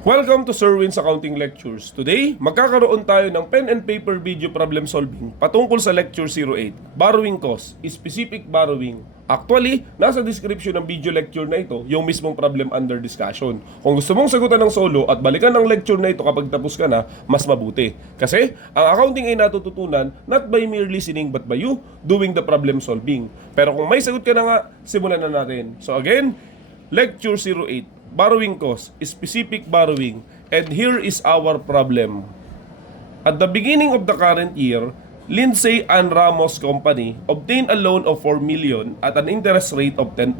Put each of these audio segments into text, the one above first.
Welcome to Sir Win's Accounting Lectures. Today, magkakaroon tayo ng pen and paper video problem solving patungkol sa Lecture 08, Borrowing Cost, Specific Borrowing. Actually, nasa description ng video lecture na ito yung mismong problem under discussion. Kung gusto mong sagutan ng solo at balikan ang lecture na ito kapag tapos ka na, mas mabuti. Kasi, ang accounting ay natututunan not by mere listening but by you doing the problem solving. Pero kung may sagot ka na nga, simulan na natin. So again, Lecture 08. Borrowing cost, specific borrowing, and here is our problem. At the beginning of the current year, Lindsay and Ramos Company obtained a loan of 4 million at an interest rate of 10%,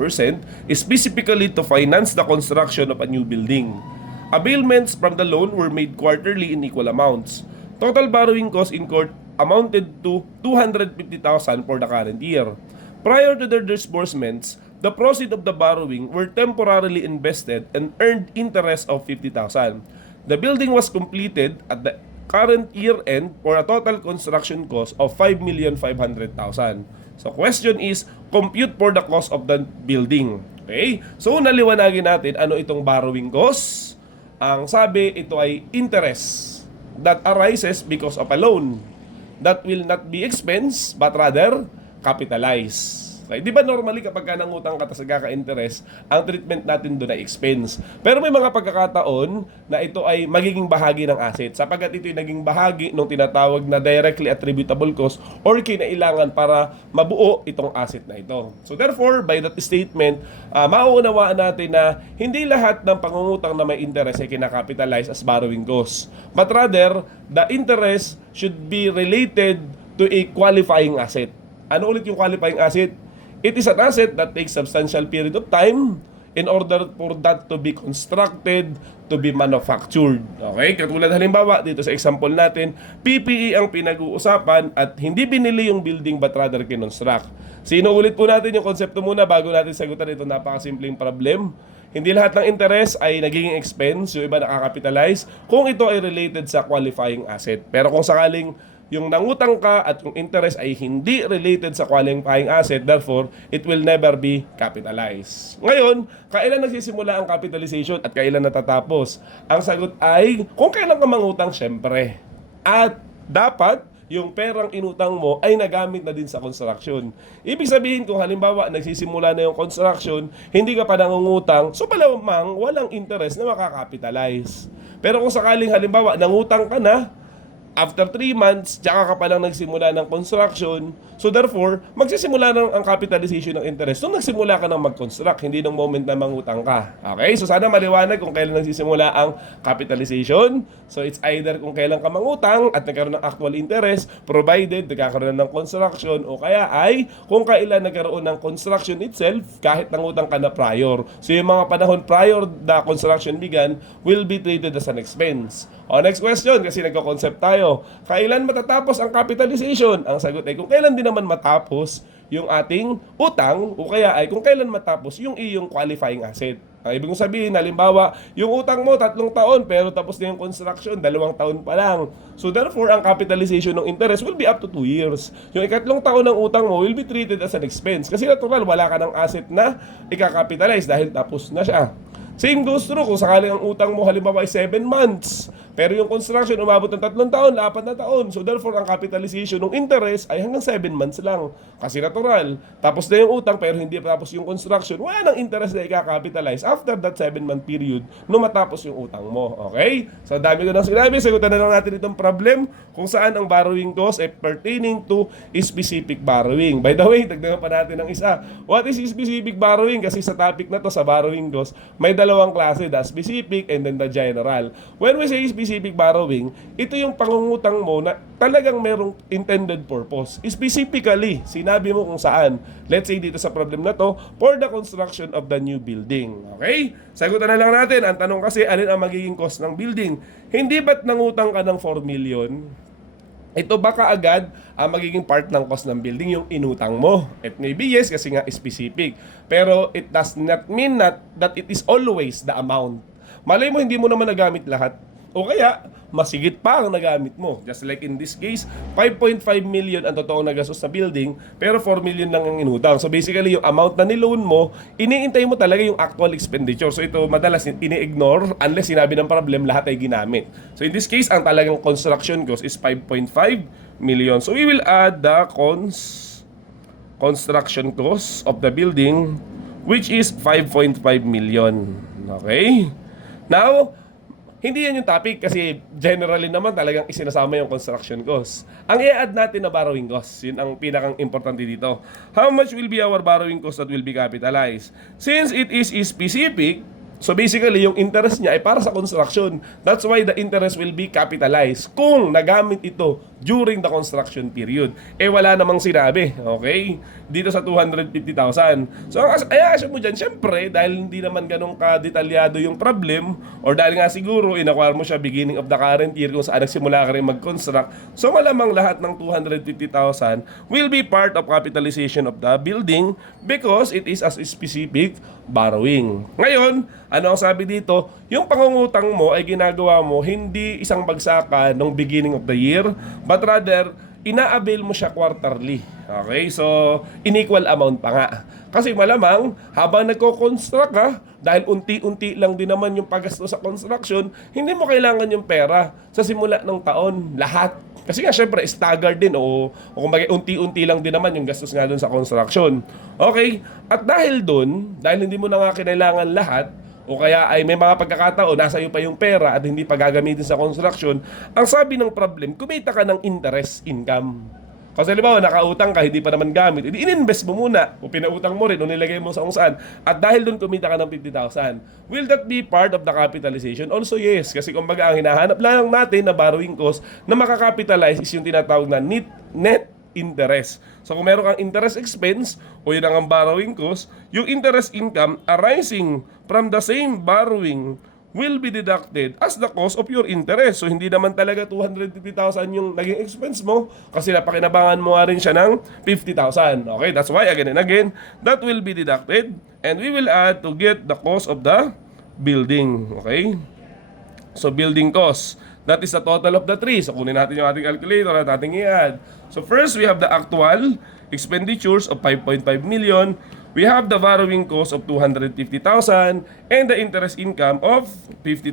specifically to finance the construction of a new building. Availments from the loan were made quarterly in equal amounts. Total borrowing costs incurred amounted to 250,000 for the current year. Prior to their disbursements, the proceeds of the borrowing were temporarily invested and earned interest of 50,000. The building was completed at the current year end for a total construction cost of 5,500,000. So question is, compute for the cost of the building. Okay? So naliwanagin natin ano itong borrowing cost. Ang sabi, ito ay interest that arises because of a loan that will not be expense but rather capitalize. Okay, di ba normally kapag ka nangutang ka tapos nagkaka-interest, ang treatment natin doon ay expense. Pero may mga pagkakataon na ito ay magiging bahagi ng asset sapagkat ito ay naging bahagi ng tinatawag na directly attributable cost or kinailangan para mabuo itong asset na ito. So therefore, by that statement, mauunawaan natin na hindi lahat ng pangungutang na may interest ay kinakapitalize as borrowing cost. But rather, the interest should be related to a qualifying asset. Ano ulit yung qualifying asset? It is an asset that takes substantial period of time in order for that to be constructed, to be manufactured. Okay? Katulad halimbawa, dito sa example natin, PPE ang pinag-uusapan at hindi binili yung building but rather kinonstruct. Sino ulit po natin yung konsepto muna bago natin sagutan ito napakasimpleng problem. Hindi lahat ng interest ay nagiging expense, yung iba nakakapitalize, kung ito ay related sa qualifying asset. Pero kung sakaling yung nangutang ka at yung interest ay hindi related sa qualifying asset, therefore, it will never be capitalized. Ngayon, kailan nagsisimula ang capitalization at kailan natatapos? Ang sagot ay, kung kailan ka mangutang, syempre. At dapat, yung perang inutang mo ay nagamit na din sa construction. Ibig sabihin kung halimbawa nagsisimula na yung construction, hindi ka pa nangungutang, so malamang walang interest na makakapitalize. Pero kung sakaling halimbawa nangutang ka na, after 3 months, tsaka ka pa lang nagsimula ng construction. So therefore, magsisimula ng ang capitalization ng interest. So nagsimula ka ng mag-construct, hindi ng moment na mangutang ka. Okay? So sana maliwanag kung kailan nagsisimula ang capitalization. So it's either kung kailan ka mangutang at nagkaroon ng actual interest, provided nagkakaroon ng construction, o kaya ay kung kailan nagkaroon ng construction itself, kahit nangutang ka na prior. So yung mga panahon prior the construction began will be treated as an expense. O next question, kasi nagko-concept tayo. Kailan matatapos ang capitalization? Ang sagot ay kung kailan din naman matapos yung ating utang o kaya ay kung kailan matapos yung iyong qualifying asset. Ang ibig sabihin, halimbawa, yung utang mo 3 taon pero tapos na yung construction 2 taon pa lang. So therefore, ang capitalization ng interest will be up to 2 years. Yung 3 taon ng utang mo will be treated as an expense kasi natural, wala ka ng asset na ikakapitalize dahil tapos na siya. Same goes true kung sakaling ang utang mo halimbawa ay 7 months. Pero yung construction umabot ng 3 taon, 4 na taon. So therefore, ang capitalization ng interest ay hanggang 7 months lang. Kasi natural. Tapos na yung utang pero hindi tapos yung construction. Wala nang interest na ikakapitalize after that 7-month period nung matapos yung utang mo. Okay? So dami ko nang sinabi. Sagutan na lang natin itong problem kung saan ang borrowing cost ay pertaining to specific borrowing. By the way, dagdagan pa natin ng isa. What is specific borrowing? Kasi sa topic na to, sa borrowing cost, may dalawang klase, the specific and then the general. When we say specific borrowing, ito yung pangungutang mo na talagang merong intended purpose. Specifically, sinabi mo kung saan. Let's say dito sa problem na to, for the construction of the new building. Okay? Sagutan na lang natin. Ang tanong kasi, alin ang magiging cost ng building? Hindi ba't nangutang ka ng 4 million? Ito ba kaagad ang magiging part ng cost ng building yung inutang mo? It may be yes kasi nga specific. Pero it does not mean that it is always the amount. Malay mo hindi mo naman nagamit lahat. O kaya, masigit pa ang nagamit mo. Just like in this case, 5.5 million ang totoong nagastos sa building, pero 4 million lang ang inutang. So basically, yung amount na niloan mo, iniintay mo talaga yung actual expenditure. So ito madalas ini-ignore unless sinabi ng problem, lahat ay ginamit. So in this case, ang talagang construction cost is 5.5 million. So we will add the construction cost of the building, which is 5.5 million. Okay? Now, hindi yan yung topic kasi generally naman talagang isinasama yung construction cost. Ang i-add natin na borrowing cost, yun ang pinakang importante dito. How much will be our borrowing cost that will be capitalized? Since it is specific, so basically yung interest niya ay para sa construction. That's why the interest will be capitalized kung nagamit ito during the construction period. Eh wala namang sinabi, okay? Dito sa 250,000. So ay assume mo dyan, syempre, dahil hindi naman ganun ka-detalyado yung problem, or dahil nga siguro in-acquire mo siya beginning of the current year kung saan nagsimula ka rin mag-construct, so malamang lahat ng 250,000 will be part of capitalization of the building because it is as specific borrowing. Ngayon, ano ang sabi dito? Yung pangungutang mo ay ginagawa mo hindi isang bagsakan ng beginning of the year, but rather, ina-avail mo siya quarterly. Okay? So, in-equal amount pa nga. Kasi malamang, habang nagko-construct ka, dahil unti-unti lang din naman yung paggasto sa construction, hindi mo kailangan yung pera sa simula ng taon, lahat. Kasi nga, syempre, staggered din o kumbaga, unti-unti lang din naman yung gastos nga dun sa construction. Okay? At dahil dun, dahil hindi mo na nga kinailangan lahat, o kaya ay may mga pagkakataon, nasa iyo pa yung pera at hindi pa gagamitin sa construction, ang sabi ng problem, kumita ka ng interest income. Kasi halimbawa, nakautang ka, hindi pa naman gamit, in-invest mo muna, o pinautang mo rin, o nilagay mo sa kung saan, at dahil doon kumita ka ng 50,000. Will that be part of the capitalization? Also yes, kasi kumbaga ang hinahanap lang natin na borrowing cost na makakapitalize is yung tinatawag na net interest. So kung meron kang interest expense o yun ang borrowing cost, yung interest income arising from the same borrowing will be deducted as the cost of your interest. So hindi naman talaga 250,000 yung naging expense mo kasi napakinabangan mo nga rin siya ng 50,000. Okay, that's why again and again, that will be deducted and we will add to get the cost of the building. Okay? So building cost, that is the total of the three. So kunin natin yung ating calculator at ating i-add. So first, we have the actual expenditures of 5.5 million. We have the borrowing cost of 250,000 and the interest income of 50,000.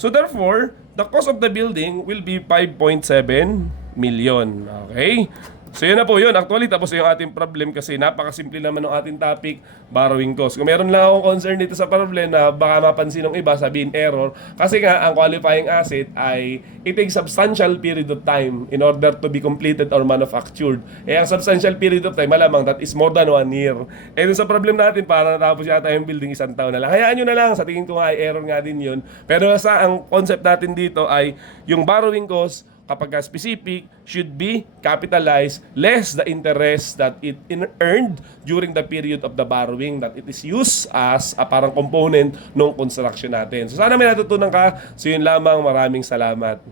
So therefore, the cost of the building will be 5.7 million. Okay? So yun na po yun. Actually, tapos yung ating problem kasi napakasimple naman ng ating topic, borrowing cost. Kung meron lang akong concern dito sa problem na baka mapansin ng iba, sabihin error, kasi nga ang qualifying asset ay it takes substantial period of time in order to be completed or manufactured. Eh ang substantial period of time, malamang that is more than 1 year. Eh dun sa problem natin, para natapos yata yung building 1 taon na lang. Hayaan nyo na lang, sa tingin ko nga ay error nga din yun. Pero sa ang concept natin dito ay yung borrowing cost, kapag specific, should be capitalized less the interest that it earned during the period of the borrowing that it is used as a parang component ng construction natin. So sana may natutunan ka. So yun lamang, maraming salamat.